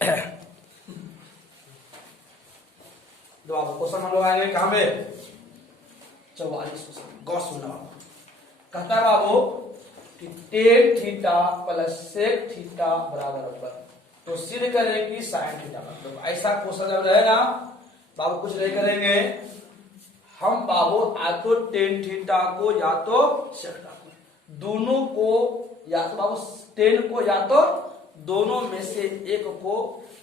तो आप क्वेश्चन हम लोग आएंगे कहां पे 44 क्वेश्चन गौर सुनना बाबू। कहता है बाबू कि tan theta plus sec theta बराबर ऊपर, तो सिद्ध करें कि साइन थीटा, मतलब ऐसा क्वेश्चन जब रहेगा बाबू कुछ नहीं करेंगे हम बाबू, या तो टेन थीटा को या तो सेक थीटा को, दोनों को या तो बाबू टेन को या तो दोनों में से एक को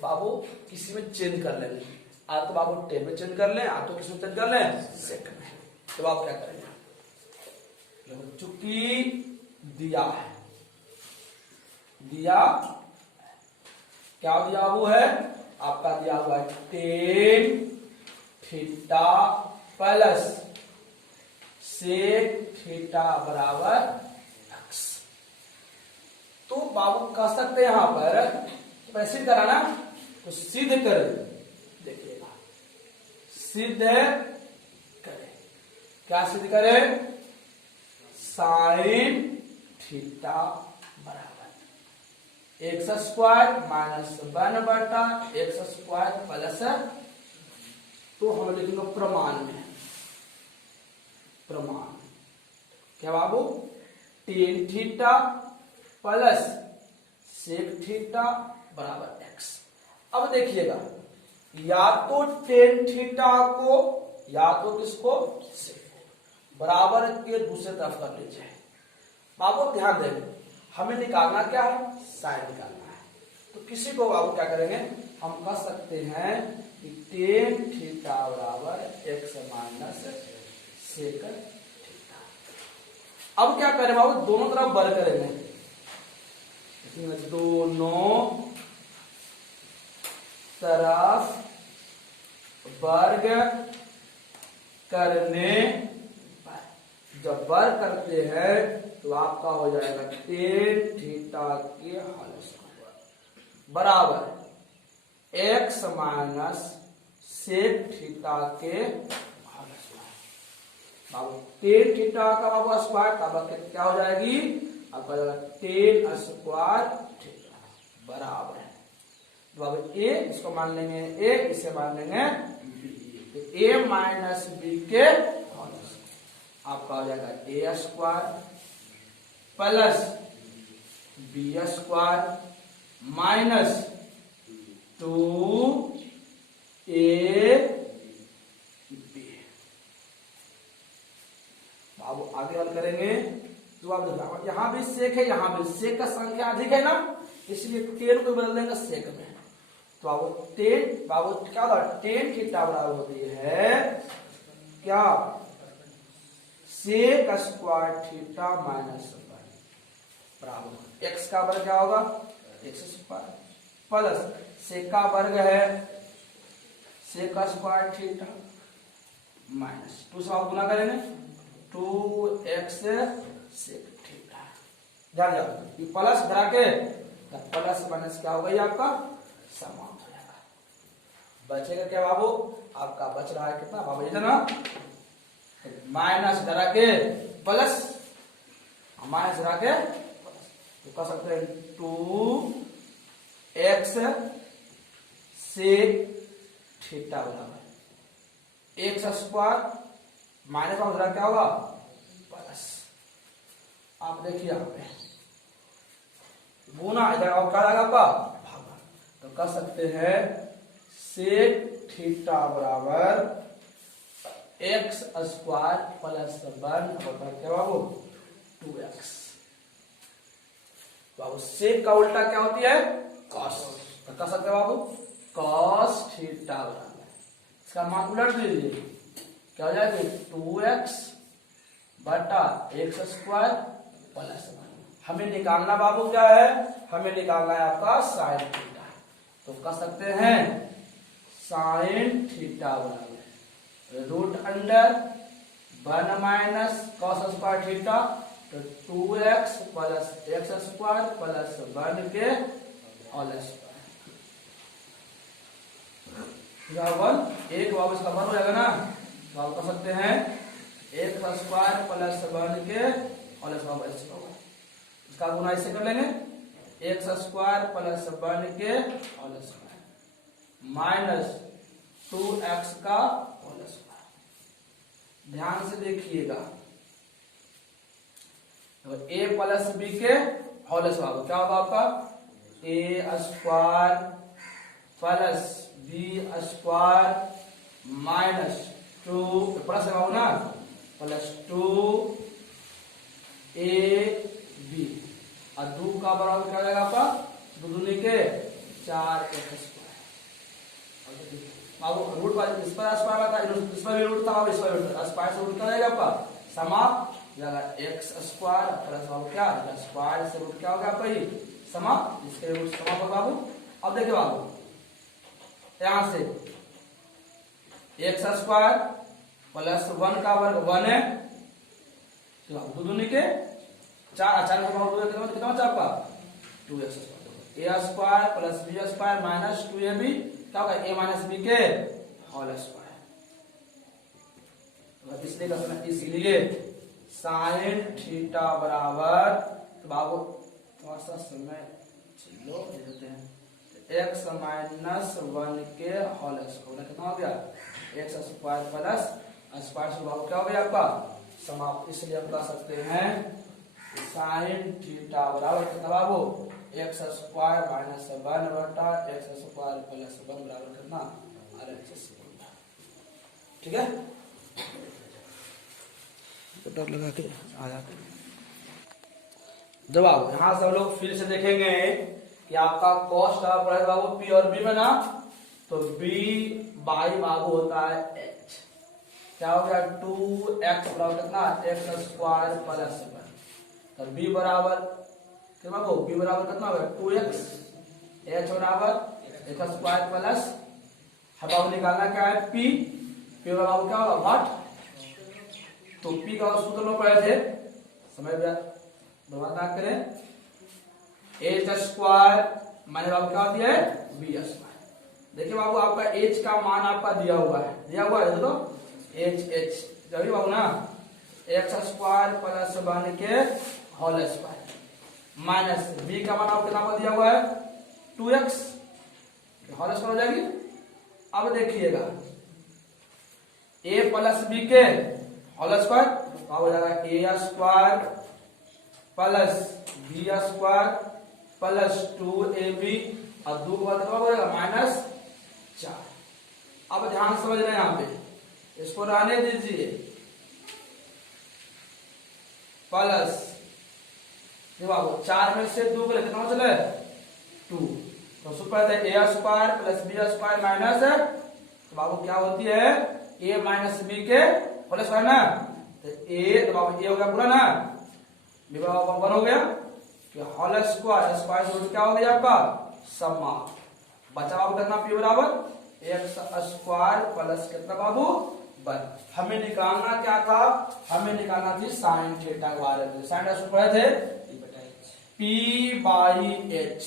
बाबू किसी में चेंज कर लेंगे, या तो बाबू टेन में चेंज कर लें या तो किसी में चेंज कर लें सेक में। तो आप क्या करेंगे, चूंकि दिया है, दिया क्या दिया हुआ है आपका, दिया हुआ है tan theta plus sec theta बराबर एक्स। तो बाबू कह सकते हैं यहां पर सिद्ध कराना, तो सिद्ध करें, देखिएगा सिद्ध करें, क्या सिद्ध करें, साइन थीटा बराबर x square minus 1 x square plus, तो हम लिखेंगे प्रमाण में, प्रमाण क्या बाबू, tan theta plus sec theta बराबर एक्स। अब देखिएगा या तो टेन थीटा को या तो किसको सेक बराबर के दूसरे तरफ कर लीजिए। बाबू ध्यान दें, हमें निकालना क्या है, साइन निकालना है। तो किसी को बाबू क्या करेंगे, हम कह सकते हैं कि टेन थीटा बराबर एक्स माइनस सेक थीटा। अब क्या करें बाबू, दोनों तरफ वर्ग करेंगे, दोनों तरफ वर्ग करने, जब वर्ग करते हैं तो आपका हो जाएगा टेन थीटा के होल स्क्वायर बराबर एक्स माइनस सेक थीटा के होल स्क्वायर। बाबू टेन थीटा का बाबू स्क्वायर तब क्या हो जाएगी, आपका टेन स्क्वायर थीटा बराबर है, बाबू ए इसको मान लेंगे ए, इसे मान लेंगे बी, तो ए माइनस बी के होल आपका हो जाएगा a square plus b square minus 2 a b. बाबू आगे हल करेंगे तो आप देखो यहां भी सेक है, यहां भी सेक का संख्या अधिक है ना, इसलिए टेन को बदल देंगे सेक में। तो बाबू टेन, बाबू क्या होगा, टेन थीटा बराबर होती है क्या, सेक स्क्वायर थीटा माइनस 1 बराबर एक्स का वर्ग क्या होगा, एक्स स्क्वायर प्लस सेक का वर्ग है सेक स्क्वायर थीटा माइनस 2 से आप गुना करेंगे 2x सेक थीटा। ध्यान जाओ ये प्लस धरा के प्लस माइनस क्या होगा, ये आपका समाप्त हो जाएगा। बचेगा क्या बाबू, आपका बच रहा है कितना बाबू, ये ना माइनस धरा के प्लस, माइनस धरा के तो कह सकते हैं 2x सेक थीटा बराबर एक्स स्क्वायर माइनस में धरा क्या होगा प्लस, आप देखिए यहाँ पे गुना, इधर और क्या आएगा आपका भागा, तो कह सकते हैं सेक थीटा बराबर एक्स स्क्वायर प्लस 1 और क्या बाबू 2x। बाबू सेक का उल्टा क्या होती है कॉस, तो कह सकते हैं बाबू कॉस थीटा बराबर, इसका मान उलट दीजिए क्या हो जाएगा 2x बटा एक्स स्क्वायर प्लस 1। हमें निकालना बाबू क्या है, हमें निकालना है आपका साइन थीटा, तो कह सकते हैं साइन थीटा बराबर root under 1 minus cos square theta, तो 2x plus x square plus 1 के होल स्क्वायर। एक बाबू इसका वन हो जाएगा ना, तो आप कह सकते हैं एक्स स्क्वायर प्लस 1 के होल स्क्वायर, इसका गुना इससे कर लेंगे एक्स स्क्वायर प्लस 1 के होल स्क्वायर माइनस 2x का होल स्क्वायर। ध्यान से देखिएगा, a प्लस बी के होल स्क्वायर क्या होगा आपका a square plus b square minus 2 plus लगाओ ना प्लस 2 a b और 2 का बराबर क्या हो जाएगा आपका 2 दूनी के 4x स्क्वायर। अब रूट पर इस पर स्क्वायर आता है, इस पर भी रूट था, अब इस पर भी रूट था, स्क्वायर से रूट क्या जाएगा आपका समाप्त एक्स स्क्वायर प्लस बाबू क्या स्क्वायर से रूट क्या होगा आपका ये समाप्त, इसके रूट समाप्त होगा बाबू। अब देखिए बाबू यहां से एक्स स्क्वायर प्लस 1 का वर्ग 1 है, दो दूनी के 4 4 का वर्ग कितना बचा आपका 2x square. a square plus b square minus 2ab क्या होगा a माइनस b के होल स्क्वायर। इसलिए का इसलिए साइन थीटा बराबर, तो बाबू थोड़ा सा समय चलो दे देते हैं, एक्स माइनस 1 के होल स्क्वायर कितना हो गया एक्स स्क्वायर प्लस स्क्वायर से बाबू क्या हो गया आपका समाप्त। इसलिए हम कह सकते हैं साइन थीटा बराबर कितना बाबू एक्स स्क्वायर माइनस 1 बटा एक्स स्क्वायर प्लस 1 बराबर कितना RHS। ठीक है, डर लगा के आ जाते। जब आप यहां से हम लोग फिर से देखेंगे कि आपका कॉस्ट का पड़ेगा बाबू पी और बी में ना, तो बी बाई बाबू होता है एच, क्या हो गया 2x बराबर कितना एक्स स्क्वायर प्लस 1, तो बी बराबर कितना बाबू बी बराबर कितना होगा 2x, एच बराबर एक्स स्क्वायर प्लस है बाबू निकालना क्या है पी, पी बाबू क्या होगा व्हाट, तो पी का सूत्र में पढ़े थे, समय बर्बाद ना करें, एच स्क्वायर माइनस बाबू क्या होती है बी स्क्वायर। देखिए बाबू आपका एच का मान आपका दिया हुआ है तो एच एच जब बाबू ना एक्स स्क्वायर प्लस 1 के होल स्क्वायर माइनस बी का मान आपको कितना दिया हुआ है 2x होल स्क्वायर हो जाएगी। अब देखिएगा a प्लस बी के होल स्क्वायर हो जाएगा a square plus b square plus 2ab और 2 के बाद कितना हो जाएगा माइनस 4। अब ध्यान से समझना यहाँ पे, इसको रहने दीजिए प्लस बाबू 4 में से 2 को कितना चले 2, तो सूत्र है a square plus b square minus, तो बाबू क्या होती है a माइनस बी के होल स्क्वायर ना, तो a तो बाबू a हो गया पूरा ना, b बाबू 1 हो गया कि होल स्क्वायर स्क्वायर रूट क्या हो गया आपका सम्मा, बचा बाबू कितना p बराबर एक्स स्क्वायर प्लस कितना बाबू 1। हमें निकालना क्या था, हमें निकालना थी साइन थीटा के बारे में, साइन सूत्र पढ़े थे p बाई एच,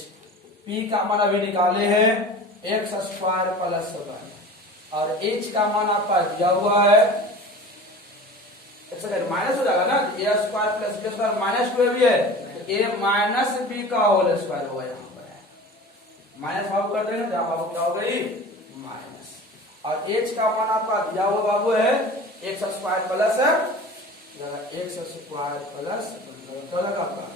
p का मान अभी निकाले हैं एक्स स्क्वायर प्लस 1 और h का मान आपका दिया हुआ है माइनस हो जाएगा ना, a square plus b square minus 2 भी है, a माइनस b का होल स्क्वायर होगा, यहाँ पर माइनस भाव कर देंगे तो बाबू क्या हो गई माइनस, और h का मान आपका दिया हुआ बाबू है x square plus x square plus क्या लगा आपका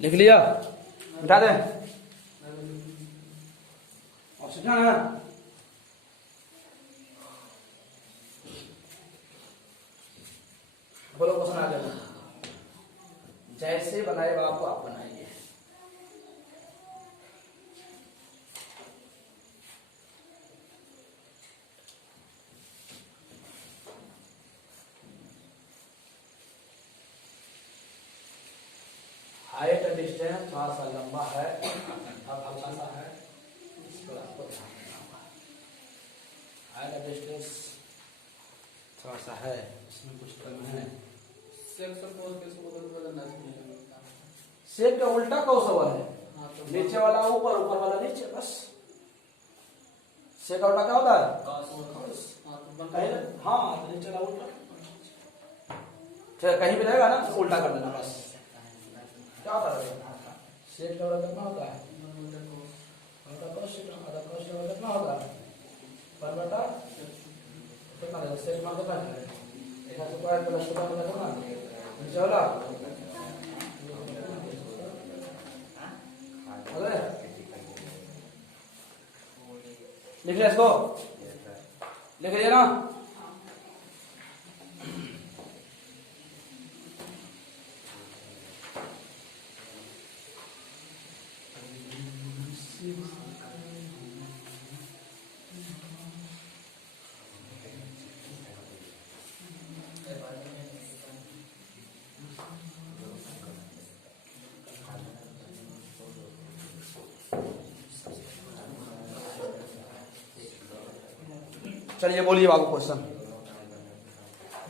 लिख लिया, उठा दे ऑप्शन है बोलो क्वेश्चन आ गया, जैसे बनाएगा आपको आप बनाइए। हाइट डिस्टेंस थोड़ा सा लंबा है, अब हल्का सा है, इस पर आपको ध्यान देना होगा। डिस्टेंस थोड़ा सा है, इसमें कुछ कम है। सेक सपोज के इसको बदलना चाहिए। सेक का उल्टा कौन सा हुआ है? हाँ, तो नीचे वाला ऊपर, ऊपर वाला नीचे, बस। सेक का उल्टा क्या होता है? हाँ, तो नीचे वाला उल्टा, कहीं भी रहेगा ना तो उल्टा कर देना, बस। क्या होता है? सेक का उल्टा कितना होता है? कितना होगा? पर बेटा कितना है? सेक मान कितना है? एक स्क्वायर प्लस छोटा बटा कितना? नीचे वाला अरे लिख लिया इसको, लिख लिया ना? चलिए बोलिए बाबू, क्वेश्चन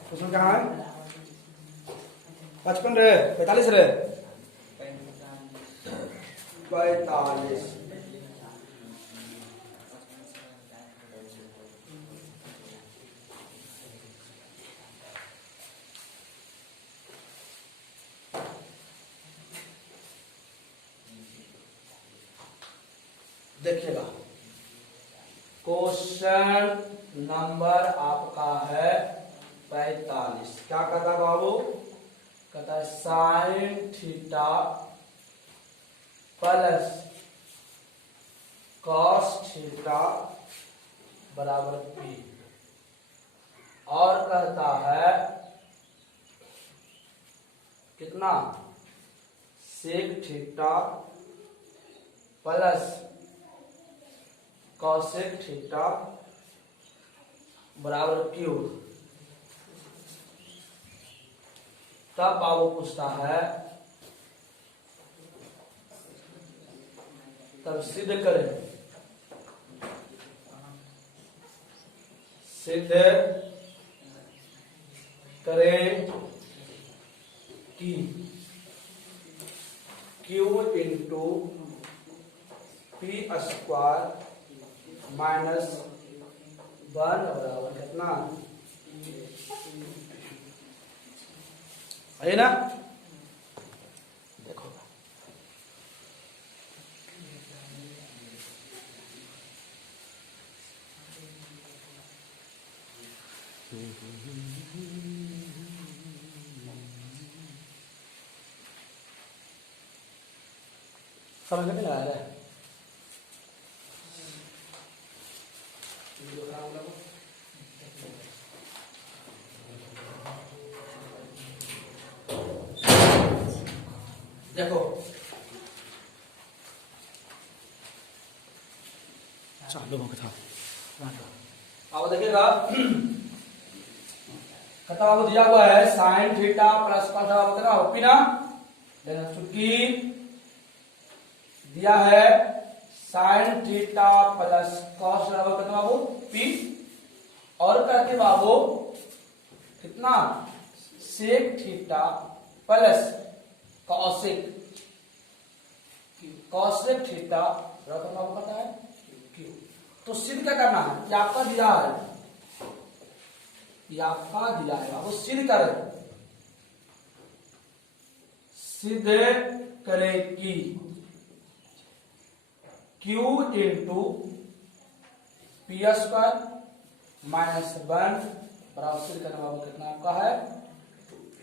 क्वेश्चन कहाँ है? 55 रहे, 45 रहे, 45। देखिएगा, क्वेश्चन नंबर आपका है 45। क्या कहता है बाबू? कहता है sine theta plus cos theta बराबर पी, और कहता है कितना? Sec theta plus cosec theta बराबर क्यू। तब बाबू पूछता है, तब सिद्ध करें, सिद्ध करें कि Q into P square minus 1 बराबर कितना? है ना? देखो समझ में नहीं आ रहा है? देखो चालू हो गया था। अब देखिएगा, खत्म आपको दिया हुआ है sine theta plus cos theta कितना हो पी ना, चूंकि दिया है sine theta plus cos theta कितना बाबू? पी, और कहते बाबू कितना? Sec theta plus cosec theta रकम आपको पता है क्यू। तो सिद्ध क्या करना है? ये आपका दिया है, ये आपका दिया है, आपको सिद्ध करें, सिद्ध करें कि Q into P square minus 1 बराबर सिद्ध करने वाला कितना आपका है? 2p।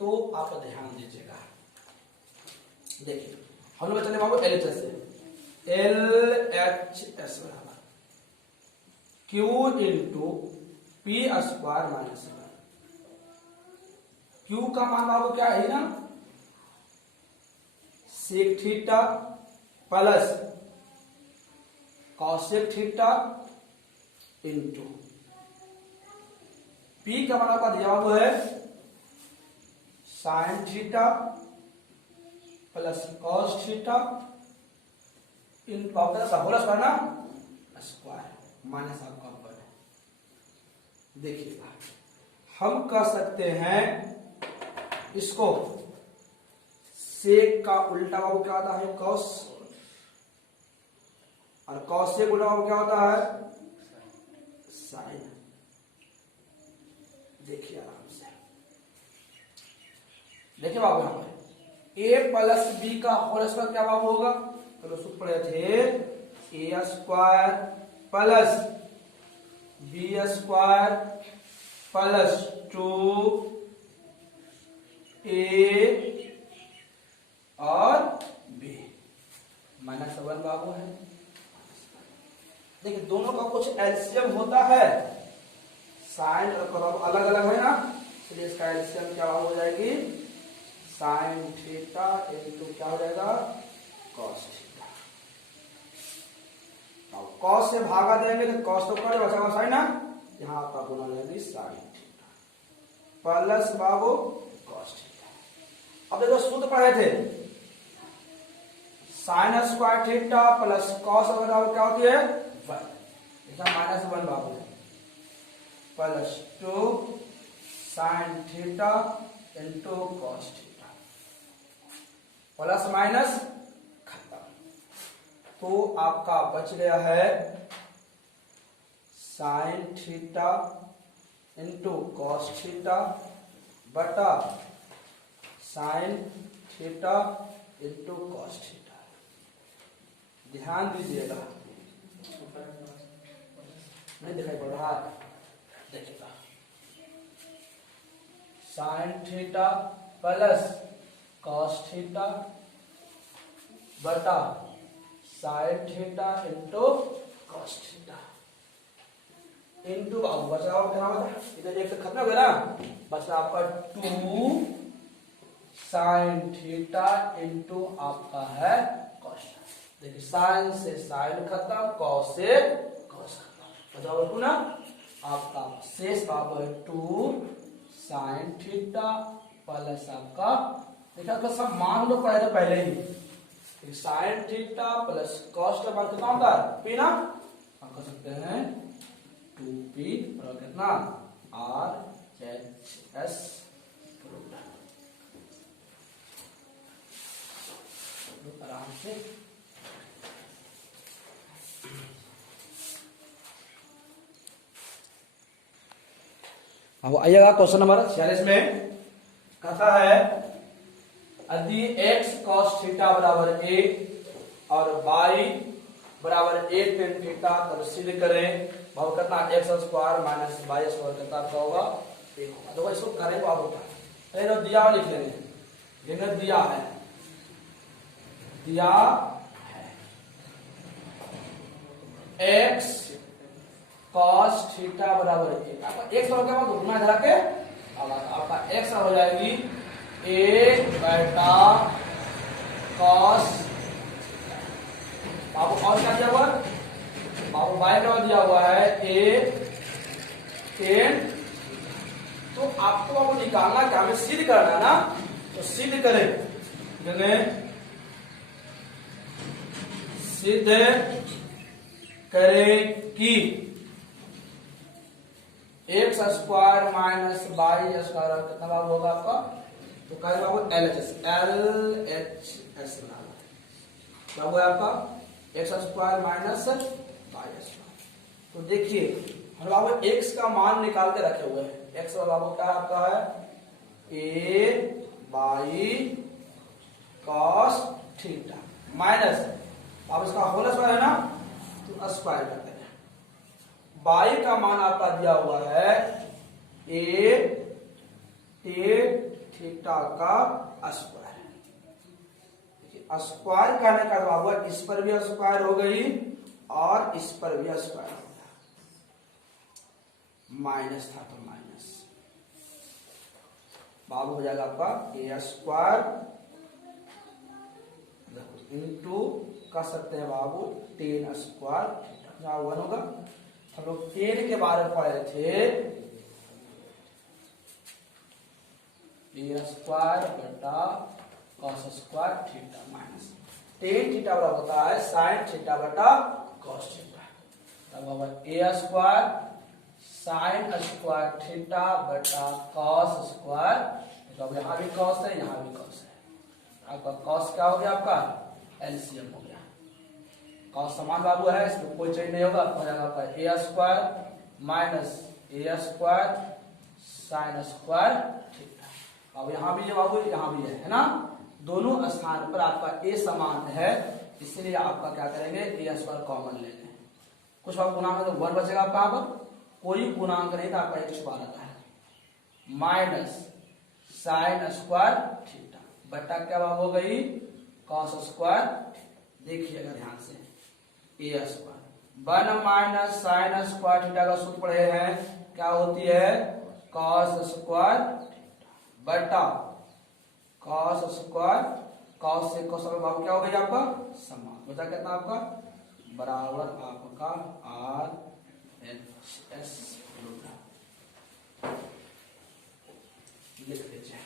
तो आप ध्यान दीजिएगा, देखिए हम लोग चले बाबू LHS से, LHS बराबर Q into P square minus 1। Q का मान बाबू क्या है ना? Sec theta plus cosec theta into P का मान आपका दिया हुआ है sine theta plus cos theta in whole square ना, स्क्वायर माइनस आपका वन। देखिएगा, हम कह सकते हैं इसको सेक का उल्टा बाबू क्या होता है? कॉस। और कॉस से उल्टा बाबू क्या होता है? साइन। देखिए आराम से, देखिए बाबू यहां पर a प्लस बी का होल स्क्वायर क्या बाबू होगा? चलो सूत्र पढ़े थे, a square plus b square plus 2a और b माइनस 1 बाबू है। देखिए दोनों का कुछ एलसीएम होता है, साइन और कॉस अलग अलग है ना, इसलिए इसका एलसीएम क्या हो जाएगी? साइन थीटा इनटू क्या हो जाएगा? Cos theta. अब कॉस से भागा देंगे तो कॉस तो पड़े बचा हुआ साइन ना, यहाँ आपका गुना लगेगी साइन थीटा प्लस बाबू कॉस थीटा। अब देखो सूत्र पढ़े थे, sine square theta plus cos वगैरह क्या होती है? 1 माइनस 1 बाबू है, plus 2 sine theta into cos theta, plus minus खत्म। तो आपका बच गया है sine theta into cos theta बटा sine theta into cos theta. ध्यान दीजिएगा, नहीं दिखाई पड़ रहा है, देखिएगा sine theta plus cos theta बटा sine theta into cos theta into बाबू बचा क्या होता है? इधर एक से खत्म हो गया ना, बचा आपका 2 साइन थीटा इंटू आपका है कॉस। देखिए साइन से साइन खत्म, कॉस से कॉस खत्म, बचा 2 ना, आपका शेष बाबू है 2 साइन थीटा प्लस आपका, देखा तो सब मान लो पहले ही, साइन थीटा प्लस कॉस का मान कितना होता है? पी ना, हम कर सकते हैं 2p और कितना RHS आराम से। अब आइएगा क्वेश्चन नंबर 46 में, कहता है यदि x cos थीटा बराबर a और y बराबर a tan थीटा, तब सिद्ध करें भाव कितना? x square minus y square कितना आपका होगा? 1 होगा। देखो इसको करें बाबू का पहले दिया हुआ लिख लेंगे, जिन्हें दिया है x cos थीटा बराबर a, आपका x और क्या बात घुमा धरा के, अब आपका x हो जाएगी a बेटा cos, बाबू और क्या दिया हुआ? बाबू y का दिया हुआ है a tan। तो आपको बाबू निकालना क्या? हमें सिद्ध करना ना, तो सिद्ध करें, सिद्ध करें कि X square minus Y square कितना बाबू होगा आपका? तो कहे बाबू LHS बाबू है आपका X square minus Y square. तो देखिए हम बाबू एक्स का मान निकाल के रखे हुए हैं, एक्स का बाबू क्या आपका है? a by cos theta minus, अब इसका होल स्क्वायर है ना, तो स्क्वायर करते हैं। बाई का मान आपका दिया हुआ है a tan थीटा का स्क्वायर। देखिए स्क्वायर करने का बाबू इस पर भी स्क्वायर हो गई और इस पर भी स्क्वायर हो गया, माइनस था तो माइनस, बाबू हो जाएगा आपका a स्क्वायर इंटू कर सकते हैं बाबू tan स्क्वायर थीटा, जहां 1 होगा। हम लोग tan के बारे में पढ़े थे, tan स्क्वायर बटा cos square theta minus tan theta बराबर होता है sin थीटा बटा cos थीटा, तब होगा a square sine square theta बटा कॉस स्क्वायर। तो यहाँ भी कॉस है, यहाँ भी कॉस है। आपका कॉस क्या हो गया, आपका एलसीएम हो गया। कॉस समान बाबू है, इसमें कोई चेंज नहीं होगा। हो जाएगा आपका ए स्क्वायर माइनस ए स्क्वायर साइन स्क्वायर थीटा। अब यहाँ भी है बाबू, यहाँ भी है ना। दोनों स्थान पर आपका ए समान है, इसलिए आपका क्या करेंगे, ए स्क्वायर कॉमन ले लें। कुछ आप गुणांक तो 1 बचेगा आपका, यहाँ पर कोई गुणांक नहीं था, आपका एक छुपा रहता है। माइनस साइन स्क्वायर थीटा बटा क्या बात हो गई, कॉस स्क्वायर। देखिएगा ध्यान से, a square 1 minus sine square theta का सूत्र पढ़े हैं, क्या होती है, कॉस स्क्वायर बटा कॉस स्क्वायर। कॉस से कॉस बाबू क्या हो गई आपका, समान। बचा कितना आपका, बराबर आपका आर एस लिख दीजिए।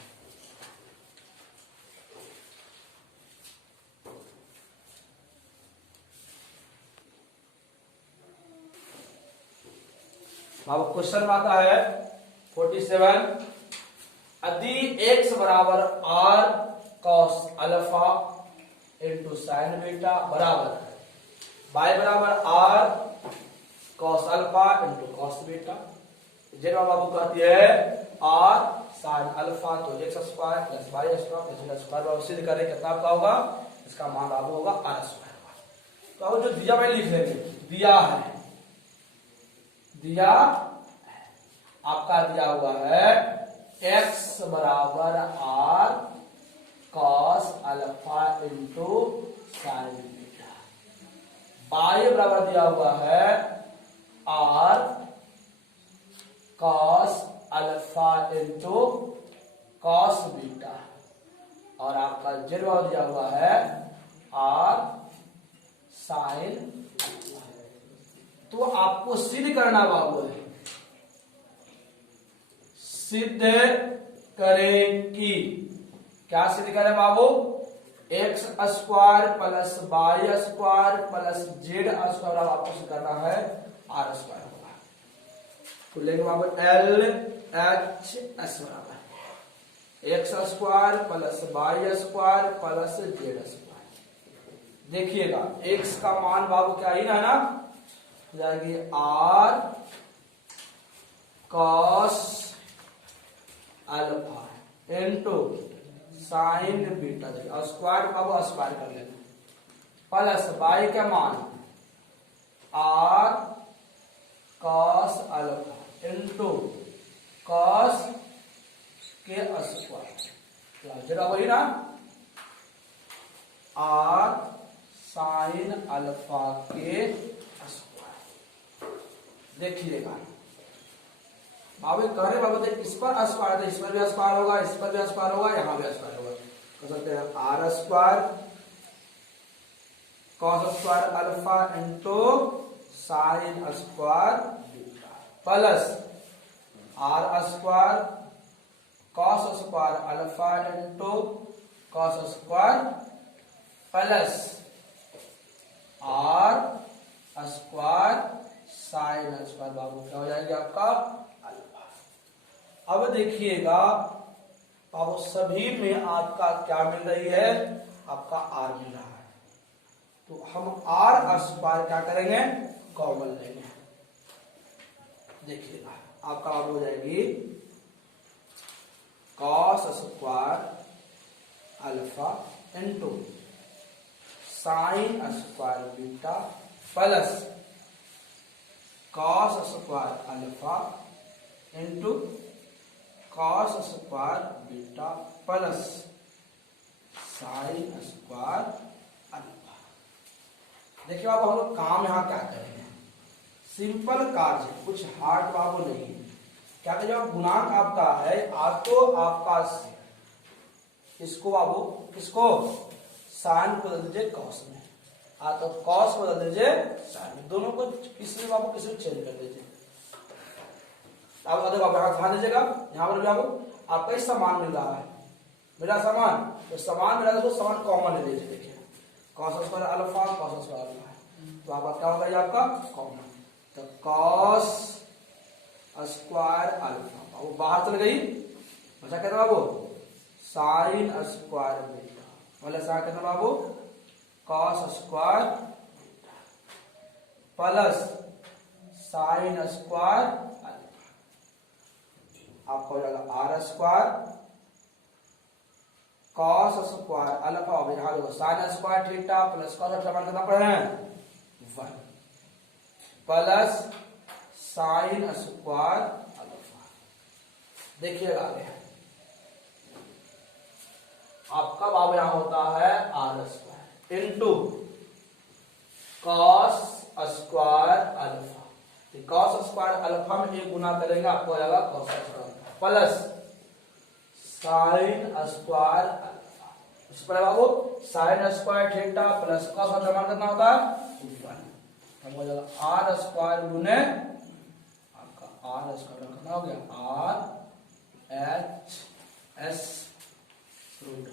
अब क्वेश्चन आता है 47, यदि x बराबर r cos alpha into sine beta बराबर y बराबर r cos alpha into cos beta. Z बाबू कहती है r साइन अल्फा, तो x square plus y square plus z square सिद्ध करें, कितना आपका होगा, इसका मान बाबू होगा r स्क्वायर। तो अब जो दिया मैं लिख लेंगे, दिया है, दिया आपका दिया हुआ है x बराबर r cos alpha into sine beta, y बराबर दिया हुआ है r cos alpha into cos beta, और आपका z बराबर दिया हुआ है r साइन। तो आपको सिद्ध करना बाबू है, सिद्ध करें कि, क्या सिद्ध करें बाबू, x square plus y square plus z square, आपको सिद्ध करना है आर स्क्वायर होगा। तो लेंगे बाबू एल एच एस बराबर x square plus y square plus z square. देखिएगा एक्स का मान बाबू क्या ही ना, जाएगी r cos alpha into sine beta, देखिए स्क्वायर बाबू स्क्वायर कर लेना, प्लस वाई का मान r cos alpha into cos के स्क्वायर, जरा वही ना, आर साइन अल्फा के स्क्वायर। देखिएगा बाबू कह रहे बाबू, इस पर स्क्वायर, इस पर भी स्क्वायर होगा, इस पर भी स्क्वायर होगा, यहाँ भी स्क्वायर होगा। कह सकते हैं r square cos square alpha into sine square beta plus r square cos square alpha into cos square plus r square sine square. बाबू क्या हो जाएगा आपका, अब देखिएगा अब सभी में आपका क्या मिल रही है, आपका आर मिल रहा है, तो हम आर स्क्वायर क्या करेंगे, कॉमन लेंगे। देखिएगा आपका अब हो जाएगी cos square alpha into sine square beta plus cos square alpha into cos square beta plus sine square alpha. देखिए बाबू हम लोग काम यहाँ क्या करेंगे, सिंपल कार्य, कुछ हार्ड बाबू नहीं है। क्या करें, जब गुणांक आपका है, आप तो आपका इसको बाबू किसको, साइन को बदल दीजिए कॉस में, आप तो कॉस को बदल दीजिए साइन, दोनों को किसी बाबू किसी चेंज कर दीजिए। आप यहाँ ध्यान दीजिएगा, यहाँ पर भी आपको आपका ही सामान मिल रहा है, मेरा सामान, तो सामान मिला तो सामान कॉमन ले लीजिए। देखिए cos square alpha cos square alpha है, तो आपका क्या होगा, आपका कॉमन, तो कॉस स्क्वायर अल्फा, वो बाहर चल गई, बचा कहता बाबू साइन स्क्वायर बीटा, पहले साइन कहता बाबू cos square plus sine square alpha, आपका हो जाएगा r square cos square alpha, अब यहां देखो sine square theta plus cos alpha कितना पढ़े हैं 1 प्लस साइन स्क्वायर अल्फा। देखिएगा आगे आपका बाबू यहां होता है r square into cos square alpha, cos square alpha में एक गुना करेंगे आपको हो जाएगा cos square plus sine square alpha, उस पर बाबू sine square theta plus cos alpha कितना होता है 1, तब हो जाएगा आर स्क्वायर गुने आपका आर स्क्वायर कितना हो गया आर एच एस रूट।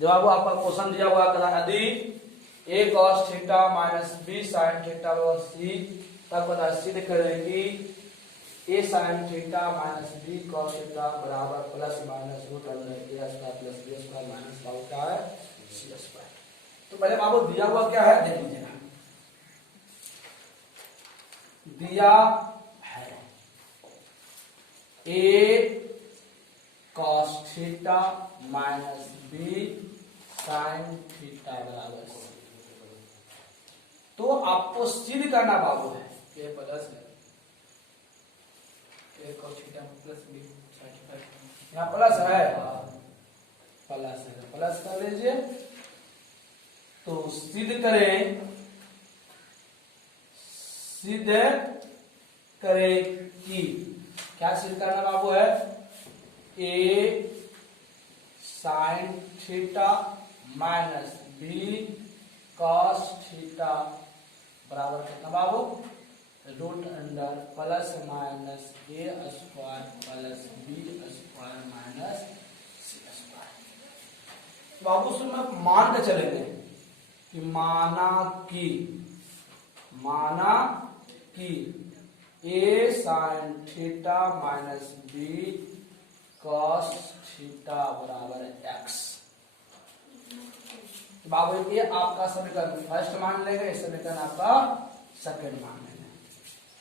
जब आपका क्वेश्चन दिया हुआ था यदि a cos theta minus b sin theta बराबर c, तब पता सिद्ध करेंगे a sin theta minus b cos theta बराबर plus minus root under a square plus b square minus बाबू क्या है c स्क्वायर। तो पहले बाबू दिया हुआ क्या है देख लीजिएगा, दिया है a cos theta minus b sin theta बराबर c, तो आपको सिद्ध करना बाबू है ये प्लस है a cos theta plus b sin theta, यहाँ प्लस है, प्लस है प्लस कर लीजिए। तो सिद्ध करें, सिद्ध करें कि क्या सिद्ध करना बाबू है a sin theta minus b cos theta बराबर कितना बाबू root under plus minus a square plus b square minus c square. बाबू उसमें मान के चलेंगे कि माना कि a sin theta minus b cos theta बराबर x। बाबू ये आपका समीकरण फर्स्ट मान लेंगे, इस समीकरण आपका सेकंड मान लेंगे,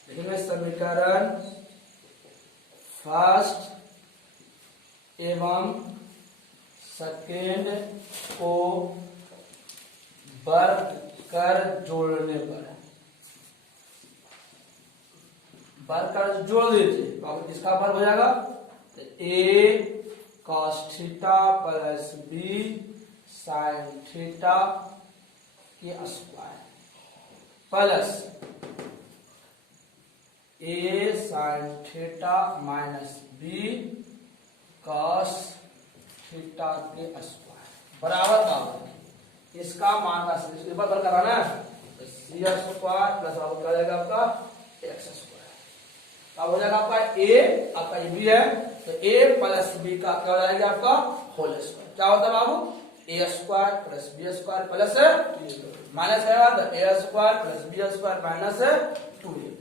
लेकिन मैं समीकरण फर्स्ट एवं सेकंड को वर्ग कर जोड़ने पर वर्ग कर जोड़ दीजिए बाबू, इसका वर्ग हो जाएगा तो a cos theta plus b sin theta के square plus a sin theta minus b cos theta के स्क्वायर बराबर बाबू इसका मान का बराबर कराना है तो c स्क्वायर प्लस बाबू क्या जाएगा आपका x स्क्वायर, अब हो जाएगा आपका आपका ये b है तो a प्लस b का क्या हो जाएगा आपका होल स्क्वायर, क्या होता है बाबू a square plus b square plus minus है a square plus b square minus 2ab।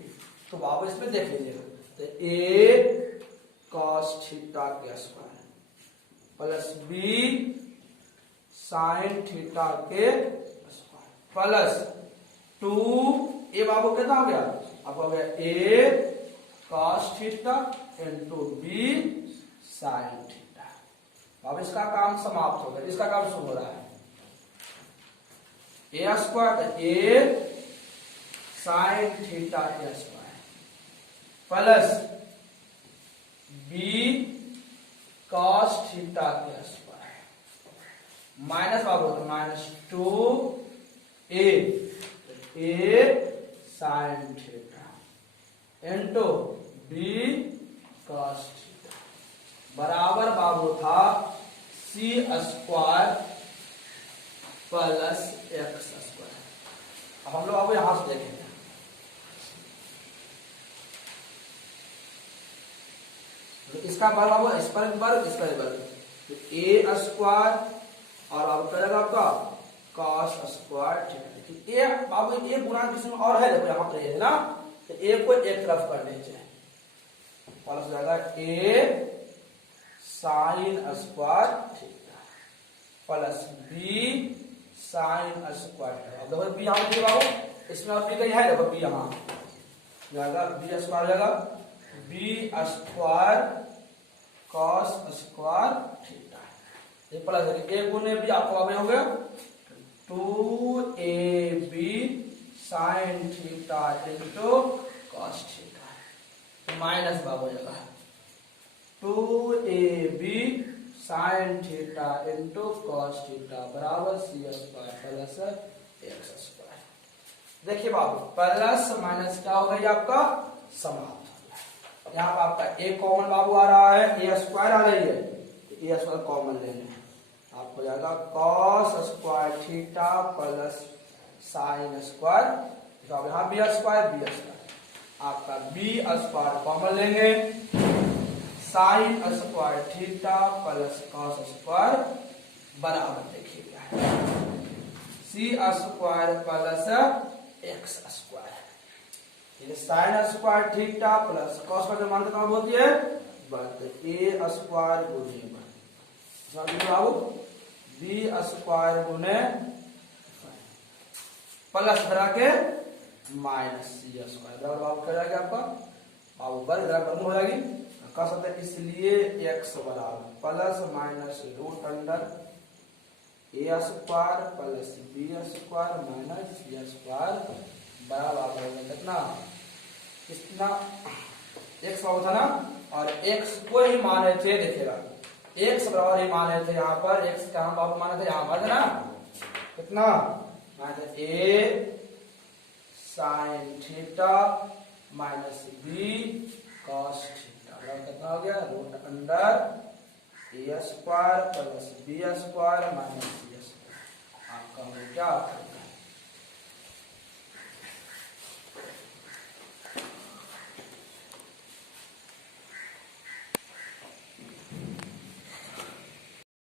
तो बाबू इसमें देख लीजिएगा तो a cos थीटा के square plus b sin theta के स्क्वायर प्लस 2a बाबू कितना हो गया आपको हो गया a cos theta into b sin theta. अब इसका काम समाप्त हो गया, इसका काम शुरू हो रहा है a square a sin theta के square plus b cos theta के स्क्वायर माइनस बाबू तो minus 2a sin theta into b cos theta बराबर बाबू था c square plus x square. अब हम लोग बाबू यहां से देखेंगे तो इसका वर्ग बाबू इस पर वर्ग इस पर वर्ग तो a स्क्वायर और आपको क्या जाएगा आपका cos स्क्वायर थीटा। देखिए ए बाबू ए गुणा किसी में और है, देखो यहाँ पर ये है ना, तो ए को एक तरफ कर लीजिए, प्लस हो जाएगा a sine square theta plus b sine square theta. अब देखो बी यहाँ पे बाबू, इसमें और बी कहीं है, देखो बी यहाँ जाएगा, बी स्क्वायर जाएगा b square cos square theta, ये प्लस ए गुने बी आपको हो गया 2ab sine theta into cos theta minus बाबू हो जाएगा 2ab sine theta into cos theta बराबर c square plus x square. देखिए बाबू प्लस माइनस क्या हो गया आपका समाप्त हो गया। यहाँ पर आपका ए कॉमन बाबू आ रहा है, ए स्क्वायर आ रही है, ए स्क्वायर कॉमन लेने आपको जाएगा cos square theta plus sine square, यहाँ बी स्क्वायर आपका बी स्क्वायर कॉमन लेंगे, sign square theta plus cos square बराबर देखिए क्या है सी स्क्वायर प्लस एक्स स्क्वायर। ये sign square theta plus cos का जो मान कितना होती है ए स्क्वायर गुने बाबू बी स्क्वायर गुने प्लस करा के माइनस सी स्क्वायर बराबर बाबू क्या जाएगा आपका बाबू वर्ग हो जाएगी कर सकते हैं, इसलिए x बराबर plus minus root under a square plus b square minus c square बराबर कितना कितना x था ना, और x को ही माने थे, देखिएगा x बराबर ही माने थे, यहाँ पर x का हम बाबू माने थे यहाँ पर ना कितना minus a sine theta minus b cos theta कितना हो गया root under a square plus b square minus c square. आपका क्या